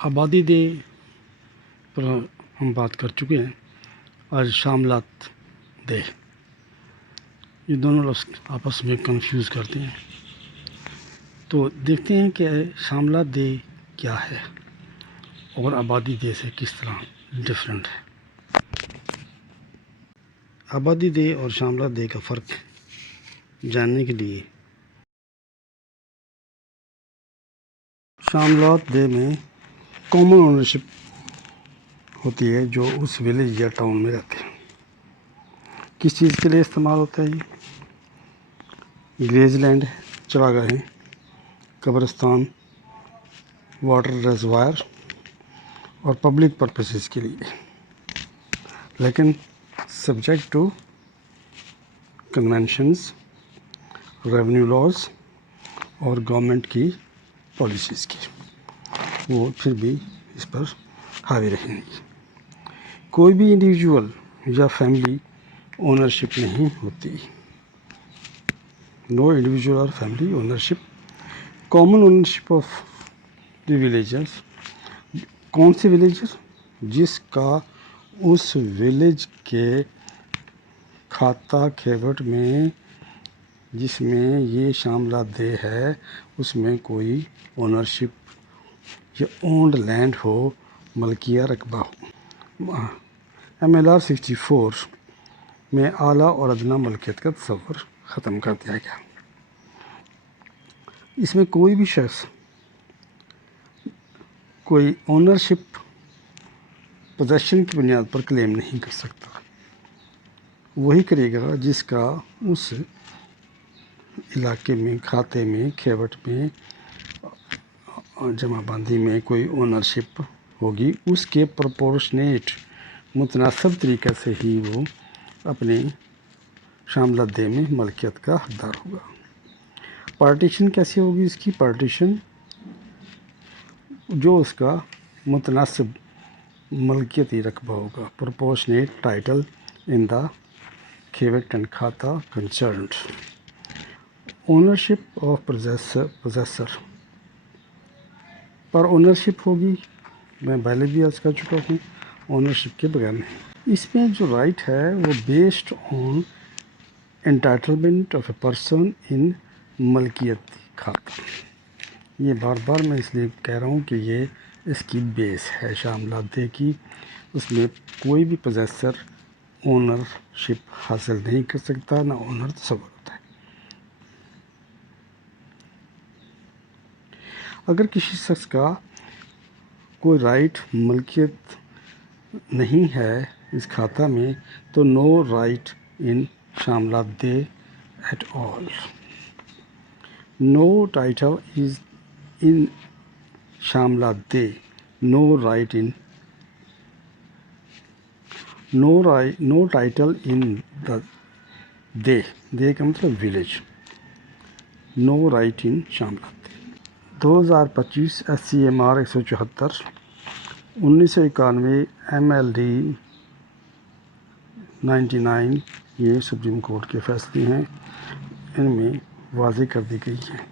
آبادی دے پر ہم بات کر چکے ہیں. آج شاملات دے، یہ دونوں لفظ آپس میں کنفیوز کرتے ہیں. تو دیکھتے ہیں کہ شاملات دے کیا ہے اور آبادی دے سے کس طرح ڈفرینٹ ہے. آبادی دے اور شاملات دے کا فرق جاننے کے لیے شاملات دے میں کامن اونرشپ ہوتی ہے جو اس ولیج یا ٹاؤن میں رہتے ہیں. کس چیز کے لیے استعمال ہوتا ہے؟ یہ گریز لینڈ ہے، چراگاہیں، قبرستان، واٹر ریزروائر اور پبلک پرپسز کے لیے، لیکن subject to conventions, revenue laws اور گورنمنٹ کی پالیسیز کی، وہ پھر بھی اس پر حاوی رہیں گی. کوئی بھی انڈیویجول یا فیملی اونرشپ نہیں ہوتی. نو انڈیویجول اور family ownership. Common ownership of the villagers. کون سے ولیجر؟ جس کا اس ولیج کے کھاتا کھیوٹ میں جس میں یہ شاملات دے ہے اس میں کوئی اونرشپ یا اونڈ لینڈ ہو، ملکیہ رقبہ ہو. MLR 64 میں اعلیٰ اور ادنیٰ ملکیت کا تصور ختم کر دیا گیا. اس میں کوئی بھی شخص کوئی اونرشپ پوزیشن کی بنیاد پر کلیم نہیں کر سکتا. وہی کرے گا جس کا اس علاقے میں، کھاتے میں، کھیوٹ میں، جمع بندی میں کوئی اونرشپ ہوگی. اس کے پرپورشنیٹ متناسب طریقے سے ہی وہ اپنے شاملات دے میں ملکیت کا حقدار ہوگا. پارٹیشن کیسے ہوگی؟ اس کی پارٹیشن جو اس کا متناسب ملکیتی رقبہ ہوگا. Proportionate title in the khewat and khata concerned. Ownership of possessor پر اونرشپ ہوگی. میں پہلے بھی عرض کر چکا ہوں، اونرشپ کے بغیر نہیں. اس میں جو رائٹ ہے وہ based on entitlement of a person in ملکیتی کھاتا. یہ بار بار میں اس لیے کہہ رہا ہوں کہ یہ اس کی بیس ہے شاملات دے کی. اس میں کوئی بھی پوزیسر اونرشپ حاصل نہیں کر سکتا، نہ اونر تصور ہوتا ہے. اگر کسی شخص کا کوئی رائٹ ملکیت نہیں ہے اس کھاتا میں تو no right in shamilat deh at all. No title is in shamilat deh. No right in no title in the deh. دے کا مطلب village. No right in shamilat deh. 2025 SCMR 174 1991 MLD 99 یہ سپریم کورٹ کے فیصلے ہیں. ان میں واضح کر دی گئی ہیں